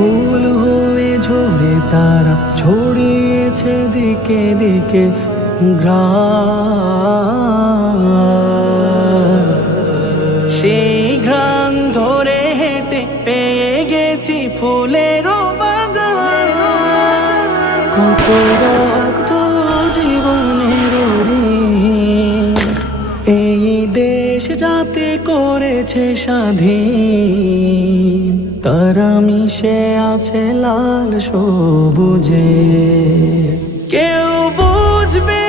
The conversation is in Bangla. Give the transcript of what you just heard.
ফুল হয়ে ঝরে তারা ছড়িয়েছে দিকে দিকে ঘ্রাণ। সেই ঘ্রাণ ধরে হেঁটে পেয়ে গেছি ফুলের বাগান। কত রক্ত জীবনের ঋণ এই দেশ যাতে করেছে স্বাধীন, তারা মিশে আছে লাল সবুজে। কেউ বুঝবে